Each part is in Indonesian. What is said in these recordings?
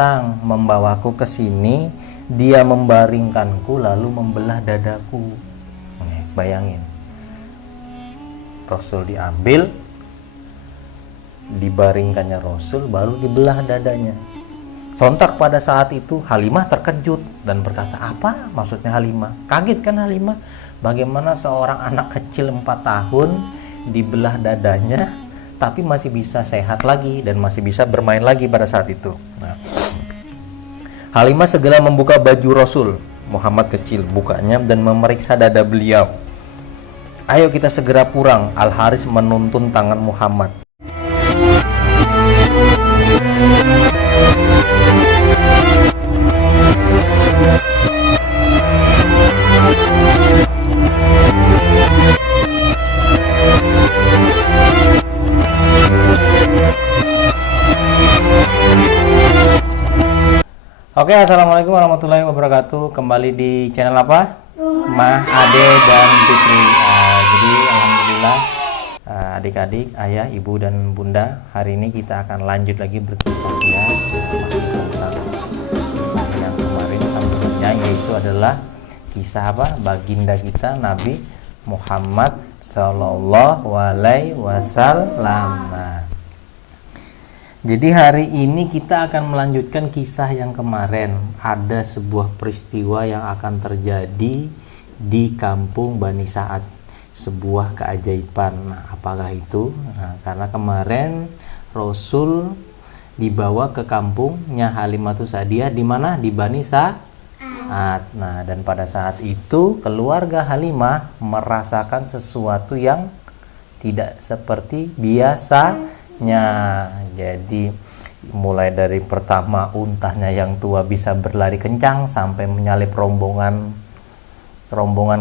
datang membawaku ke sini, dia membaringkanku lalu membelah dadaku. Nih, bayangin, Rasul diambil, dibaringkannya Rasul, baru dibelah dadanya. Sontak pada saat itu Halimah terkejut dan berkata, apa maksudnya Halimah? Kaget kan Halimah? Bagaimana seorang anak kecil 4 tahun dibelah dadanya tapi masih bisa sehat lagi dan masih bisa bermain lagi pada saat itu. Nah, Halimah segera membuka baju Rasul. Muhammad kecil bukanya dan memeriksa dada beliau. Ayo kita segera pulang. Al-Haris menuntun tangan Muhammad. Oke, assalamualaikum warahmatullahi wabarakatuh. Kembali di channel apa? Mah, Ade, dan Fitri. Jadi alhamdulillah adik-adik, ayah, ibu, dan bunda, hari ini kita akan lanjut lagi berkisah ya, masih tentang kisah yang kemarin sambungannya, yaitu adalah kisah apa? Baginda kita Nabi Muhammad Sallallahu Alaihi Wasallam. Jadi hari ini kita akan melanjutkan kisah yang kemarin. Ada sebuah peristiwa yang akan terjadi di kampung Bani Sa'ad, sebuah keajaiban. Nah, apakah itu? Nah, karena kemarin Rasul dibawa ke kampungnya Halimatus Sa'diyah, di mana? Di Bani Sa'ad. Nah, dan pada saat itu keluarga Halimah merasakan sesuatu yang tidak seperti biasanya. Jadi mulai dari pertama untahnya yang tua bisa berlari kencang sampai menyalip rombongan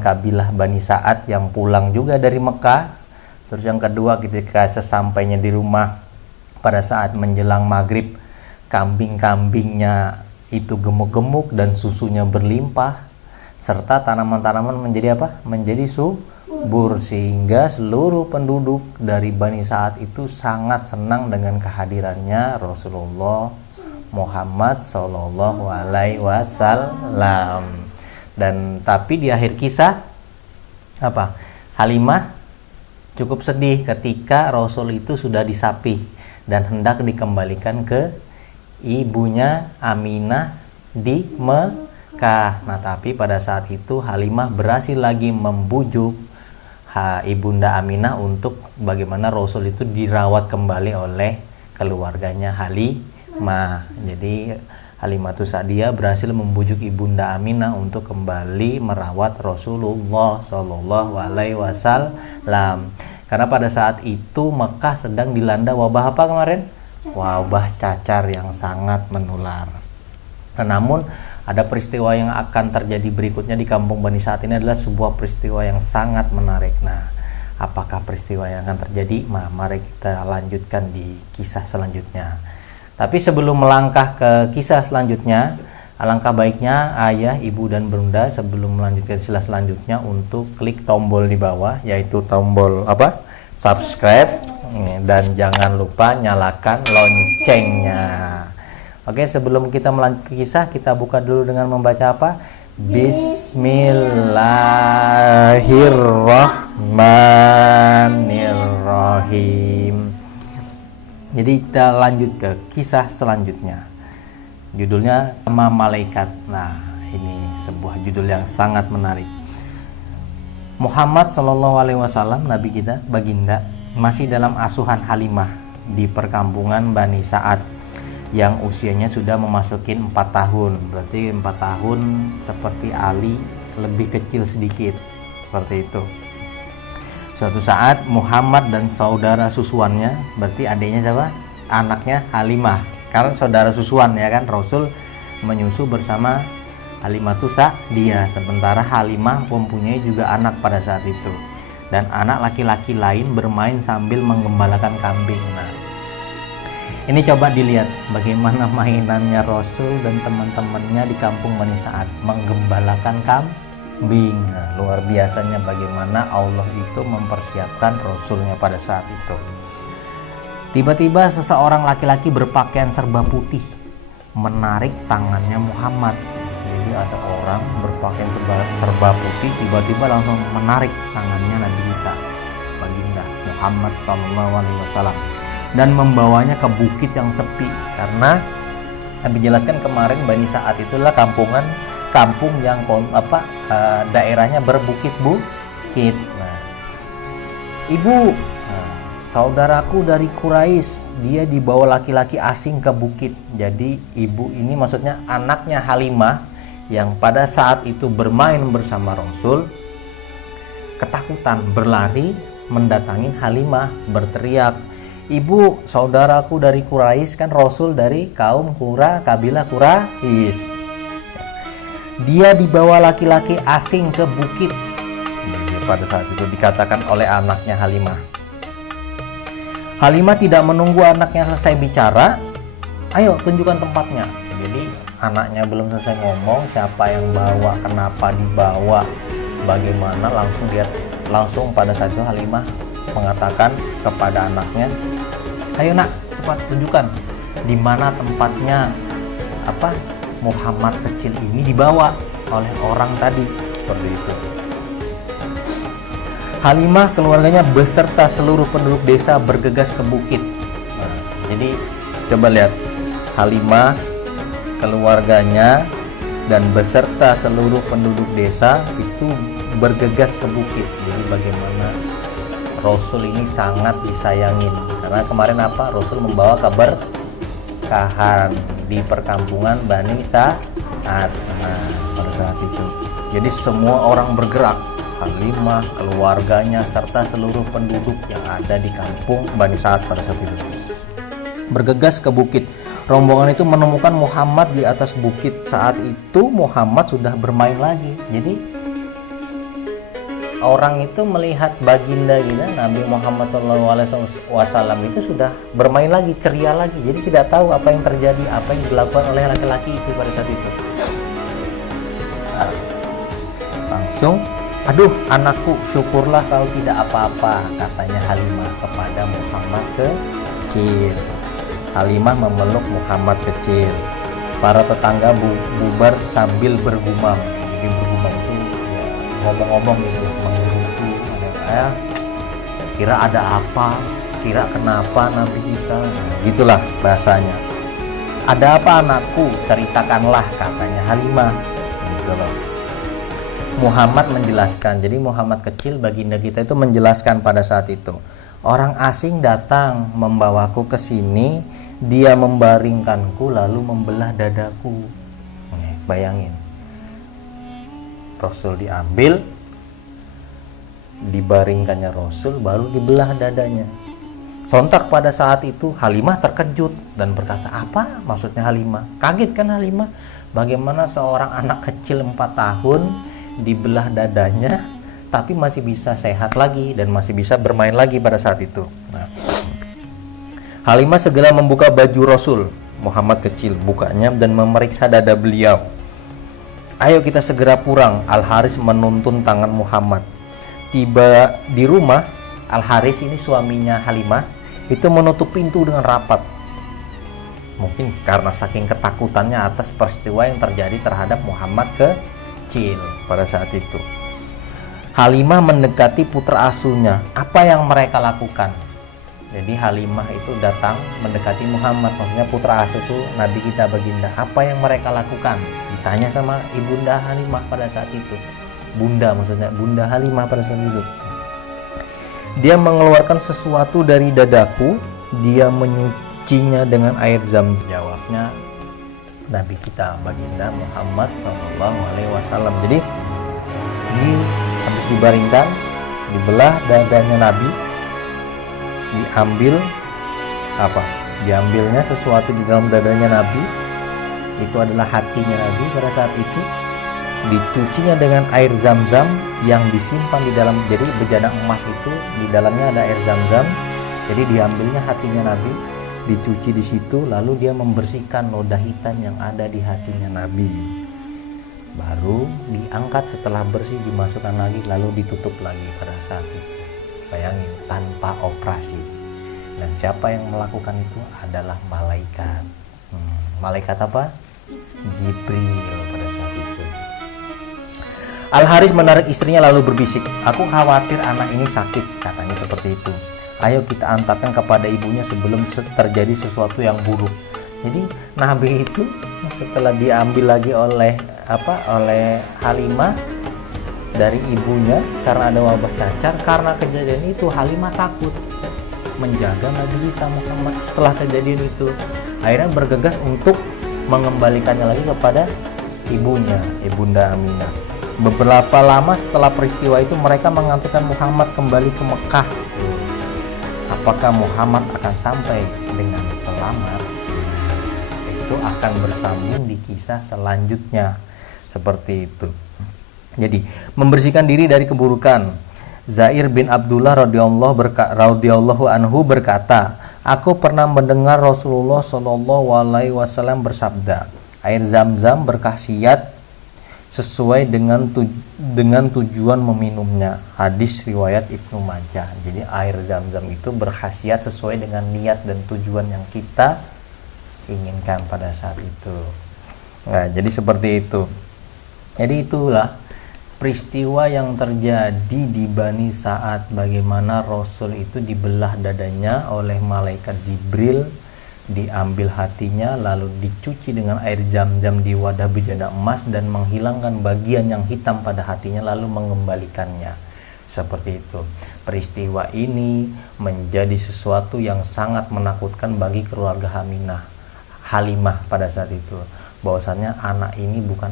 kabilah Bani Sa'ad yang pulang juga dari Mekah. Terus yang kedua, ketika sesampainya di rumah pada saat menjelang maghrib, kambing-kambingnya itu gemuk-gemuk dan susunya berlimpah, serta tanaman-tanaman menjadi apa? Menjadi subur, sehingga seluruh penduduk dari Bani Sa'ad itu sangat senang dengan kehadirannya Rasulullah Muhammad Sallallahu Alaihi Wasallam. Dan tapi di akhir kisah apa? Halimah cukup sedih ketika Rasul itu sudah disapih dan hendak dikembalikan ke ibunya Aminah di Mekah. Nah, tapi pada saat itu Halimah berhasil lagi membujuk ibunda Aminah untuk bagaimana Rasul itu dirawat kembali oleh keluarganya Halimah. Jadi Halimatus Sa'diyah berhasil membujuk ibunda Aminah untuk kembali merawat Rasulullah Shallallahu Alaihi Wasallam. Karena pada saat itu Mekah sedang dilanda wabah apa kemarin? Wabah cacar yang sangat menular. Nah, namun ada peristiwa yang akan terjadi berikutnya di kampung Bani Sa'ad ini adalah sebuah peristiwa yang sangat menarik. Nah, apakah peristiwa yang akan terjadi? Nah, mari kita lanjutkan di kisah selanjutnya. Tapi sebelum melangkah ke kisah selanjutnya, alangkah baiknya ayah, ibu, dan bunda sebelum melanjutkan kisah selanjutnya untuk klik tombol di bawah, yaitu tombol apa? Subscribe, dan jangan lupa nyalakan loncengnya. Oke, sebelum kita melanjutkan kisah, kita buka dulu dengan membaca apa? Bismillahirrahmanirrahim. Jadi kita lanjut ke kisah selanjutnya. Judulnya Nama Malaikat. Nah, ini sebuah judul yang sangat menarik. Muhammad Shallallahu Alaihi Wasallam, Nabi kita, baginda, masih dalam asuhan Halimah di perkampungan Bani Sa'ad yang usianya sudah memasuki 4 tahun. Berarti 4 tahun seperti Ali, lebih kecil sedikit, seperti itu. Suatu saat Muhammad dan saudara susuannya, berarti adiknya siapa? Anaknya Halimah. Karena saudara susuan ya kan, Rasul menyusu bersama Halimatus Sa'diyah. Sementara Halimah mempunyai juga anak pada saat itu. Dan anak laki-laki lain bermain sambil menggembalakan kambing. Nah, ini coba dilihat bagaimana mainannya Rasul dan teman-temannya di kampung Bani Sa'ad, menggembalakan kambing. Nah, luar biasanya bagaimana Allah itu mempersiapkan Rasulnya pada saat itu. Tiba-tiba seseorang laki-laki berpakaian serba putih menarik tangannya Muhammad. Jadi ada orang berpakaian serba putih tiba-tiba langsung menarik tangannya Nabi kita baginda Muhammad SAW dan membawanya ke bukit yang sepi, karena Nabi jelaskan kemarin Bani Sa'ad itulah kampung yang daerahnya berbukit-bukit. Nah, ibu, saudaraku dari Quraisy, dia dibawa laki-laki asing ke bukit. Jadi ibu ini maksudnya anaknya Halimah yang pada saat itu bermain bersama Rasul, ketakutan berlari mendatangi Halimah, berteriak, "Ibu, saudaraku dari Quraisy," kan Rasul dari kaum kabilah Quraisy. Dia dibawa laki-laki asing ke bukit. Pada saat itu dikatakan oleh anaknya Halimah. Halimah tidak menunggu anaknya selesai bicara, "Ayo tunjukkan tempatnya." Jadi anaknya belum selesai ngomong, siapa yang bawa, kenapa dibawa, bagaimana, langsung pada saat itu Halimah mengatakan kepada anaknya, "Ayo nak, cepat tunjukkan di mana tempatnya Muhammad kecil ini dibawa oleh orang tadi." Seperti itu. Halimah keluarganya beserta seluruh penduduk desa bergegas ke bukit. Nah, jadi coba lihat, Halimah, keluarganya dan beserta seluruh penduduk desa itu bergegas ke bukit. Jadi bagaimana Rasul ini sangat disayangin, karena kemarin Rasul membawa keberkahan di perkampungan Bani Sa'ad. Nah, pada saat itu jadi semua orang bergerak, Halimah, keluarganya, serta seluruh penduduk yang ada di kampung Bani Sa'ad pada saat itu bergegas ke bukit. Rombongan itu menemukan Muhammad di atas bukit. Saat itu Muhammad sudah bermain lagi. Jadi orang itu melihat baginda kita Nabi Muhammad SAW itu sudah bermain lagi, ceria lagi. Jadi tidak tahu apa yang terjadi, apa yang dilakukan oleh laki-laki itu pada saat itu. Langsung, "Aduh anakku, syukurlah kau tidak apa-apa," katanya Halimah kepada Muhammad kecil. Halimah memeluk Muhammad kecil. Para tetangga bubar sambil bergumam. Jadi bergumam itu ya, ngomong-ngomong gitu, menggerutu, kira ada apa, kira kenapa Nabi kita, gitulah bahasanya. "Ada apa anakku, ceritakanlah," katanya Halimah. Gitu loh. Muhammad menjelaskan. Jadi Muhammad kecil baginda kita itu menjelaskan pada saat itu, "Orang asing datang membawaku ke sini, dia membaringkanku lalu membelah dadaku." Bayangin, Rasul diambil, dibaringkannya Rasul, baru dibelah dadanya. Sontak pada saat itu Halimah terkejut dan berkata, "Apa maksudnya Halimah?" Kaget kan Halimah, bagaimana seorang anak kecil 4 tahun dibelah dadanya tapi masih bisa sehat lagi dan masih bisa bermain lagi pada saat itu. Nah, Halimah segera membuka baju Rasul Muhammad kecil, bukanya dan memeriksa dada beliau. "Ayo kita segera pulang." Al-Haris menuntun tangan Muhammad. Tiba di rumah, Al-Haris ini suaminya Halimah itu menutup pintu dengan rapat. Mungkin karena saking ketakutannya atas peristiwa yang terjadi terhadap Muhammad kecil pada saat itu. Halimah mendekati putra asuhnya. Apa yang mereka lakukan? Jadi Halimah itu datang mendekati Muhammad, maksudnya putra asuh itu Nabi kita baginda. Apa yang mereka lakukan? Ditanya sama ibunda Halimah pada saat itu. Bunda, maksudnya Bunda Halimah pada saat itu. "Dia mengeluarkan sesuatu dari dadaku, dia menyucinya dengan air zam-zam." Jawabnya Nabi kita baginda Muhammad SAW. Jadi habis dibaringkan, dibelah dadanya Nabi, diambilnya sesuatu di dalam dadanya Nabi, itu adalah hatinya Nabi pada saat itu, dicucinya dengan air zam-zam yang disimpan di dalam, jadi bejana emas itu di dalamnya ada air zam-zam. Jadi diambilnya hatinya Nabi, dicuci di situ, lalu dia membersihkan noda hitam yang ada di hatinya Nabi. Baru diangkat setelah bersih, dimasukkan lagi, lalu ditutup lagi pada saat itu. Bayangin, tanpa operasi. Dan siapa yang melakukan itu adalah malaikat. Malaikat apa? Jibril pada saat itu. Al-Haris menarik istrinya lalu berbisik, aku khawatir anak ini sakit, katanya seperti itu. Ayo kita antarkan kepada ibunya sebelum terjadi sesuatu yang buruk. Jadi Nabi itu setelah diambil lagi oleh Halimah dari ibunya karena ada wabah cacar, karena kejadian itu Halimah takut menjaga Nabi kita Muhammad setelah kejadian itu. Akhirnya bergegas untuk mengembalikannya lagi kepada ibunya, Ibunda Aminah. Beberapa lama setelah peristiwa itu mereka mengantarkan Muhammad kembali ke Mekah. Apakah Muhammad akan sampai dengan selamat? Itu akan bersambung di kisah selanjutnya. Seperti itu. Jadi, membersihkan diri dari keburukan. Zair bin Abdullah radhiyallahu anhu berkata, aku pernah mendengar Rasulullah Shallallahu alaihi wasallam bersabda, air Zam-Zam berkhasiat sesuai dengan tujuan meminumnya. Hadis riwayat Ibnu Majah. Jadi air Zam-Zam itu berkhasiat sesuai dengan niat dan tujuan yang kita inginkan pada saat itu. Nah, jadi seperti itu. Jadi itulah peristiwa yang terjadi di Bani Sa'ad, bagaimana Rasul itu dibelah dadanya oleh malaikat Jibril, diambil hatinya lalu dicuci dengan air Zam-Zam di wadah bejana emas dan menghilangkan bagian yang hitam pada hatinya lalu mengembalikannya. Seperti itu. Peristiwa ini menjadi sesuatu yang sangat menakutkan bagi keluarga Halimah pada saat itu. Bahwasanya anak ini bukan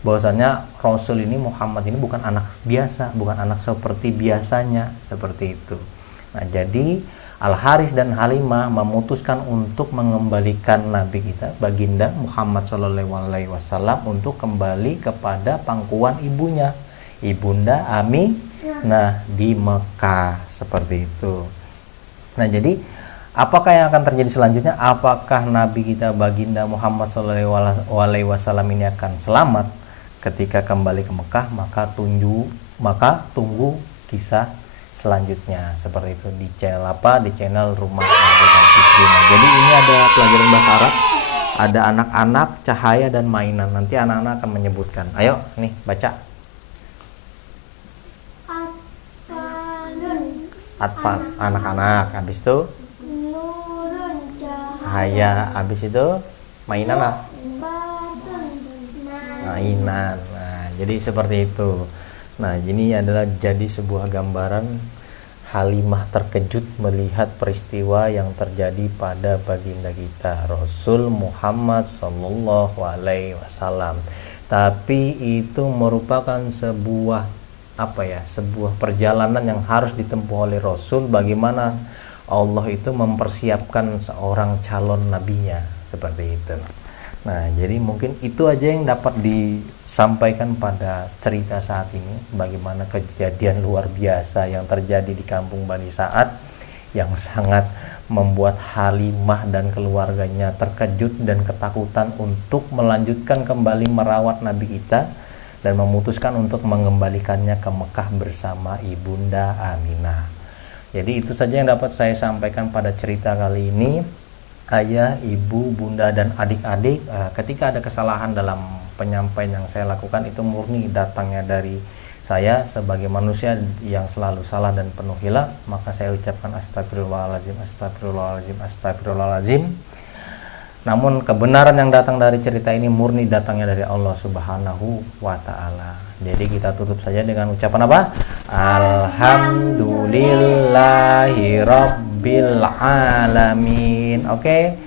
bahwasanya Rasul ini, Muhammad ini bukan anak biasa, bukan anak seperti biasanya, seperti itu. Nah, jadi Al-Haris dan Halimah memutuskan untuk mengembalikan Nabi kita, baginda Muhammad SAW, untuk kembali kepada pangkuan ibunya, Ibunda Aminah di Mekah, seperti itu. Nah, jadi apakah yang akan terjadi selanjutnya? Apakah Nabi kita baginda Muhammad SAW ini akan selamat ketika kembali ke Mekah? Maka tunggu kisah selanjutnya seperti itu di channel Rumah Ade dan Fitri. Jadi ini ada pelajaran bahasa Arab, ada anak-anak, cahaya dan mainan. Nanti anak-anak akan menyebutkan. Ayo nih baca. Atfal, anak-anak. Habis itu cahaya. Habis itu mainan lah. Mainan. Nah, jadi seperti itu. Nah, ini adalah jadi sebuah gambaran Halimah terkejut melihat peristiwa yang terjadi pada baginda kita Rasul Muhammad Sallallahu Alaihi Wasallam. Tapi itu merupakan sebuah sebuah perjalanan yang harus ditempuh oleh Rasul, bagaimana Allah itu mempersiapkan seorang calon nabinya, seperti itu. Nah, jadi mungkin itu aja yang dapat disampaikan pada cerita saat ini, bagaimana kejadian luar biasa yang terjadi di kampung Bani Sa'ad yang sangat membuat Halimah dan keluarganya terkejut dan ketakutan untuk melanjutkan kembali merawat Nabi kita dan memutuskan untuk mengembalikannya ke Mekah bersama Ibunda Aminah. Jadi itu saja yang dapat saya sampaikan pada cerita kali ini. Ayah, ibu, bunda, dan adik-adik, ketika ada kesalahan dalam penyampaian yang saya lakukan, itu murni datangnya dari saya sebagai manusia yang selalu salah dan penuh hilaf, maka saya ucapkan astagfirullahaladzim, astagfirullahaladzim, astagfirullahaladzim. Namun kebenaran yang datang dari cerita ini murni datangnya dari Allah Subhanahu wa Ta'ala. Jadi kita tutup saja dengan ucapan apa? Alhamdulillahirabbil alamin. Oke.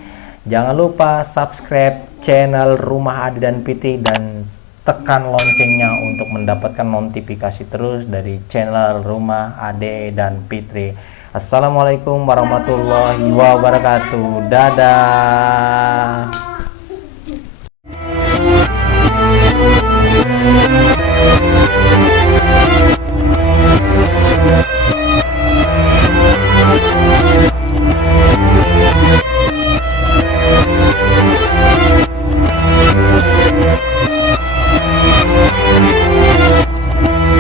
Jangan lupa subscribe channel Rumah Ade dan Piti dan tekan loncengnya untuk mendapatkan notifikasi terus dari channel Rumah Ade dan Fitri. Assalamualaikum warahmatullahi wabarakatuh. Dadah.